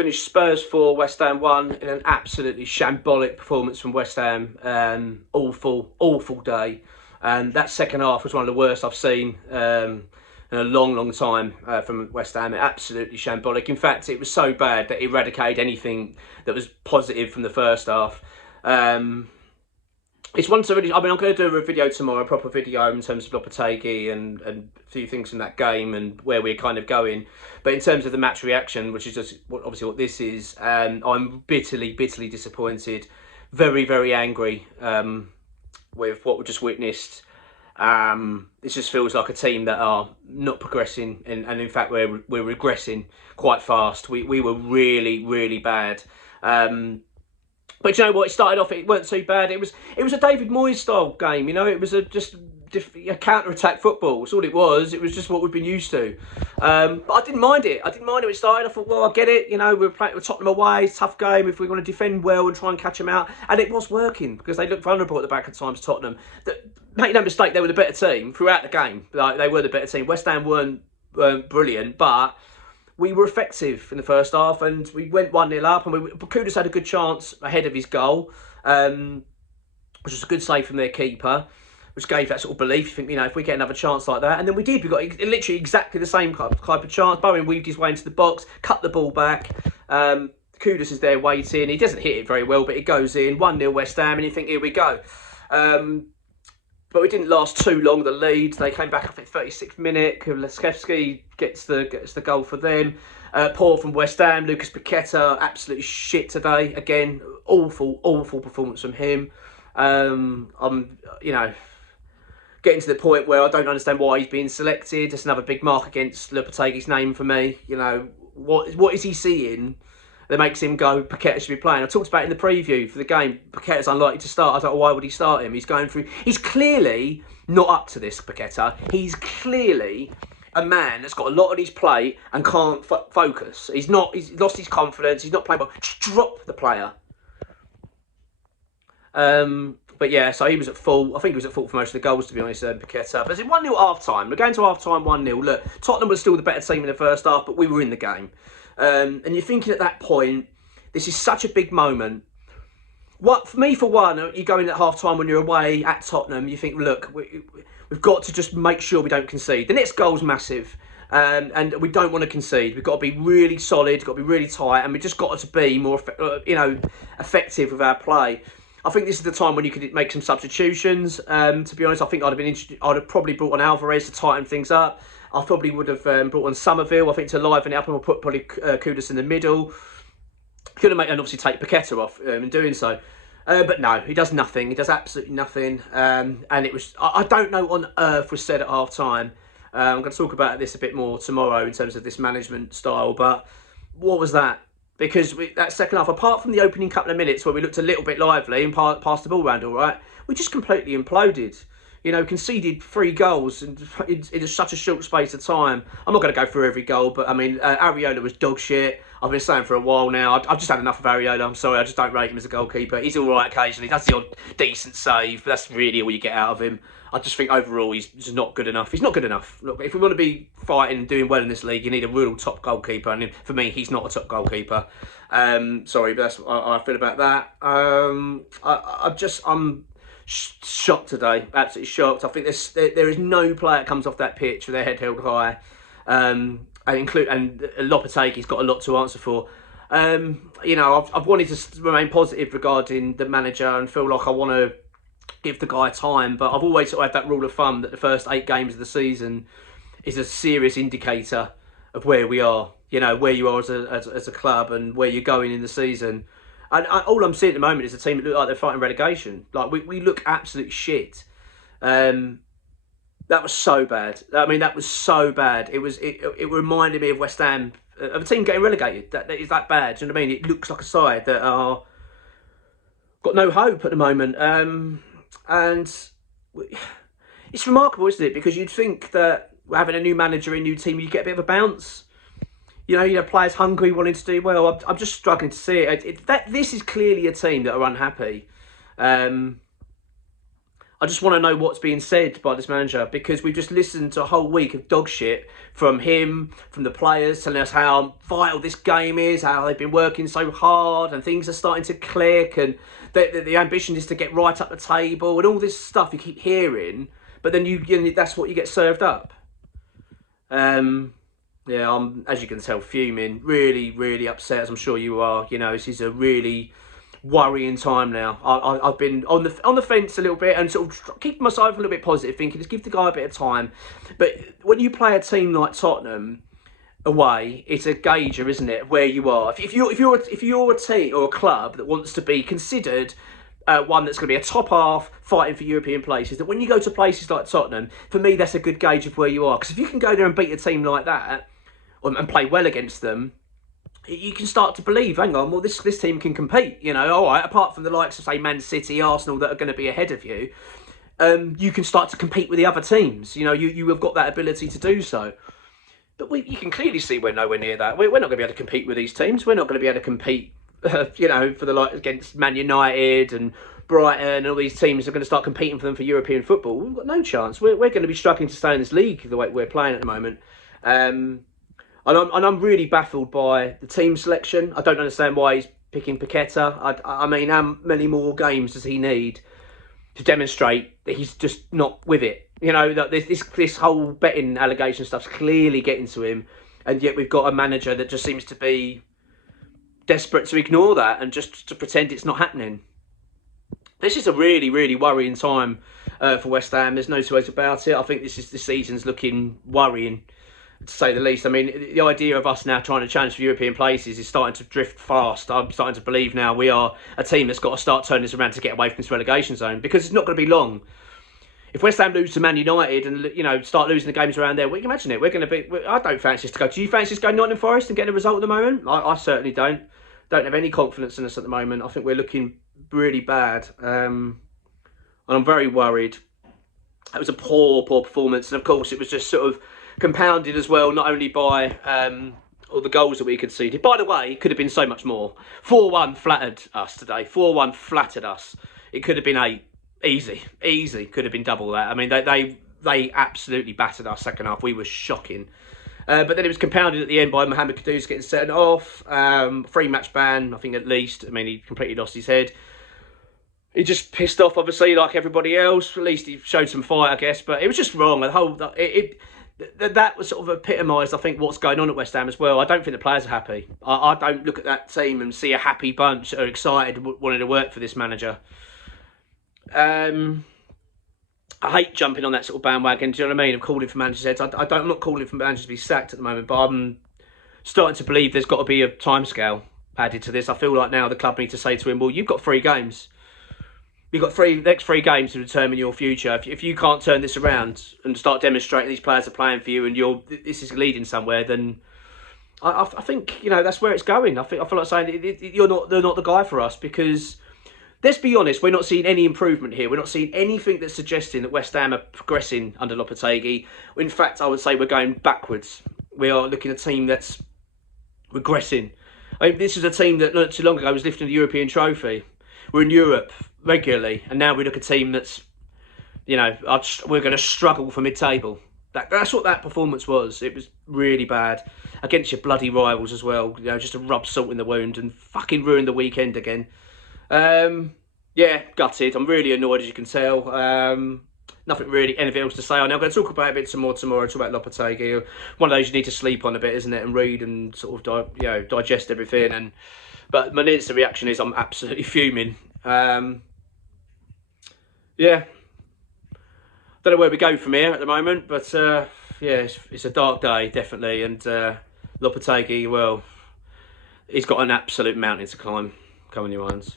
finished Spurs 4, West Ham 1 in an absolutely shambolic performance from West Ham. Awful day. And that second half was one of the worst I've seen in a long time from West Ham. Absolutely shambolic. In fact, it was so bad that it eradicated anything that was positive from the first half. It's one to really. I mean, I'm going to do a video tomorrow, a proper video in terms of Lopetegui and a few things from that game and where we're kind of going. But in terms of the match reaction, which is just obviously what this is, I'm bitterly disappointed, very angry with what we just witnessed. It just feels like a team that are not progressing, and in fact we're regressing quite fast. We were really bad. But you know what? It started off. It weren't too bad. It was a David Moyes style game. You know, it was just a counter-attack football. That's all it was. It was just what we've been used to. But I didn't mind it. I didn't mind when it started. I thought, well, I get it. You know, we're playing with Tottenham away. Tough game. If we want to defend well and try and catch them out, and it was working because they looked vulnerable at the back at times. Tottenham. Make no mistake, they were the better team throughout the game. Like, they were the better team. West Ham weren't brilliant, but we were effective in the first half, and we went 1-0 up, and Kudus had a good chance ahead of his goal, which was a good save from their keeper, which gave that sort of belief. You think, you know, if we get another chance like that, and then we did. We got literally exactly the same type of chance. Bowen weaved his way into the box, cut the ball back. Kudus is there waiting. He doesn't hit it very well, but it goes in. 1-0 West Ham, and you think, here we go. But we didn't last too long, the lead. They came back up at 36th minute. Kulusevski gets the goal for them. Poor from West Ham. Lucas Paqueta, absolutely shit today. Again, awful performance from him. I'm, you know, getting to the point where I don't understand why he's being selected. It's another big mark against Lopetegui's name for me. You know, what is he seeing that makes him go, Paqueta should be playing? I talked about it in the preview for the game. Paqueta's unlikely to start. I thought, why would he start him? He's clearly not up to this, Paqueta. He's clearly a man that's got a lot on his plate and can't focus. He's lost his confidence. He's not playing well. Just drop the player. But yeah, so he was at fault. I think he was at fault for most of the goals, to be honest, Paqueta. But it's 1-0 half-time. We're going to half-time 1-0. Look, Tottenham was still the better team in the first half, but we were in the game. And you're thinking at that point, this is such a big moment. For one, you go in at half-time when you're away at Tottenham, you think, look, we've got to just make sure we don't concede. The next goal's massive, and we don't want to concede. We've got to be really solid, we've got to be really tight, and we've just got to be more, effective with our play. I think this is the time when you could make some substitutions. To be honest, I think I'd have probably brought on Alvarez to tighten things up. I probably would have brought on Somerville, I think, to liven it up, and we'll put probably Kudus in the middle. Could have made, and obviously take Paqueta off in doing so. But no, he does nothing. He does absolutely nothing. And it was, I don't know what on earth was said at half time. I'm going to talk about this a bit more tomorrow in terms of this management style. But what was that? Because that second half, apart from the opening couple of minutes where we looked a little bit lively and passed the ball around all right, we just completely imploded. You know, conceded 3 goals in such a short space of time. I'm not going to go through every goal, but I mean, Areola was dog shit. I've been saying for a while now. I've just had enough of Areola. I'm sorry, I just don't rate him as a goalkeeper. He's all right occasionally. He does the odd decent save, but that's really all you get out of him. I just think overall he's just not good enough. He's not good enough. Look, if we want to be fighting and doing well in this league, you need a real top goalkeeper. And for me, he's not a top goalkeeper. Sorry, but that's how I feel about that. I'm shocked today, absolutely shocked. I think there is no player that comes off that pitch with their head held high, and Lopetegui's got a lot to answer for. You know, I've wanted to remain positive regarding the manager and feel like I want to give the guy time, but I've always sort of had that rule of thumb that the first 8 games of the season is a serious indicator of where we are. You know, where you are as a club and where you're going in the season. And all I'm seeing at the moment is a team that look like they're fighting relegation. Like, we look absolute shit. That was so bad. I mean, that was so bad. It reminded me of West Ham, of a team getting relegated. That is that bad. Do you know what I mean? It looks like a side that are got no hope at the moment. And it's remarkable, isn't it? Because you'd think that having a new manager, a new team, you get a bit of a bounce. You know, players hungry, wanting to do well. I'm just struggling to see it. This is clearly a team that are unhappy. I I just want to know what's being said by this manager, because we've just listened to a whole week of dog shit from him, from the players, telling us how vital this game is, how they've been working so hard and things are starting to click, and the ambition is to get right up the table and all this stuff you keep hearing, but then that's what you get served up. Yeah, I'm, as you can tell, fuming, really, really upset, as I'm sure you are. You know, this is a really worrying time now. I've been on the fence a little bit and sort of keeping myself a little bit positive, thinking just give the guy a bit of time. But when you play a team like Tottenham away, it's a gauger, isn't it, where you are. If you're a team or a club that wants to be considered one that's going to be a top half fighting for European places, that when you go to places like Tottenham, for me that's a good gauge of where you are. Because if you can go there and beat a team like that and play well against them, you can start to believe, hang on, well, this team can compete. You know, all right, apart from the likes of, say, Man City, Arsenal, that are going to be ahead of you, you can start to compete with the other teams. You know, you have got that ability to do so. But you can clearly see we're nowhere near that. We're not going to be able to compete with these teams. We're not going to be able to compete, you know, for the against Man United and Brighton and all these teams are going to start competing for them for European football. We've got no chance. We're going to be struggling to stay in this league the way we're playing at the moment. And I'm really baffled by the team selection. I don't understand why he's picking Paqueta. I mean, how many more games does he need to demonstrate that he's just not with it? You know, that this whole betting allegation stuff's clearly getting to him, and yet we've got a manager that just seems to be desperate to ignore that and just to pretend it's not happening. This is a really, really worrying time for West Ham. There's no two ways about it. I think this season's looking worrying, to say the least. I mean, the idea of us now trying to challenge for European places is starting to drift fast. I'm starting to believe now we are a team that's got to start turning this around to get away from this relegation zone, because it's not going to be long. If West Ham lose to Man United and, you know, start losing the games around there, we can imagine it. We're going to be. I don't fancy us to go. Do you fancy us going Nottingham Forest and getting a result at the moment? I certainly don't. Don't have any confidence in us at the moment. I think we're looking really bad, and I'm very worried. It was a poor performance, and of course it was just sort of compounded as well, not only by all the goals that we conceded. By the way, it could have been so much more. 4-1 flattered us today. 4-1 flattered us. It could have been 8. Easy. Could have been double that. I mean, they absolutely battered our second half. We were shocking. But then it was compounded at the end by Mohamed Kudus getting sent off. 3-match ban, I think, at least. I mean, he completely lost his head. He just pissed off, obviously, like everybody else. At least he showed some fight, I guess. But it was just wrong. The whole that was sort of epitomised, I think, what's going on at West Ham as well. I don't think the players are happy. I don't look at that team and see a happy bunch that are excited, wanting to work for this manager. I hate jumping on that sort of bandwagon. Do you know what I mean? I'm calling for managers' heads. I'm not calling for managers to be sacked at the moment, but I'm starting to believe there's got to be a timescale added to this. I feel like now the club need to say to him, well, you've got 3 games. You've got next three games to determine your future. If you can't turn this around and start demonstrating these players are playing for you and this is leading somewhere, then I think, you know, that's where it's going. I feel like saying they're not the guy for us, because let's be honest, we're not seeing any improvement here. We're not seeing anything that's suggesting that West Ham are progressing under Lopetegui. In fact, I would say we're going backwards. We are looking at a team that's regressing. I mean, this is a team that not too long ago was lifting the European trophy. We're in Europe regularly, and now we look at a team that's, you know, we're going to struggle for mid-table. That's what that performance was. It was really bad against your bloody rivals as well. You know, just to rub salt in the wound and fucking ruin the weekend again. Yeah, gutted. I'm really annoyed, as you can tell. Nothing really, anything else to say. I'm going to talk about it a bit some more tomorrow. Talk about Lopetegui. One of those you need to sleep on a bit, isn't it, and read and sort of digest everything. But my instant reaction is I'm absolutely fuming. Yeah, don't know where we go from here at the moment, but yeah, it's a dark day, definitely. And Lopetegui, well, he's got an absolute mountain to climb. Come on, you irons.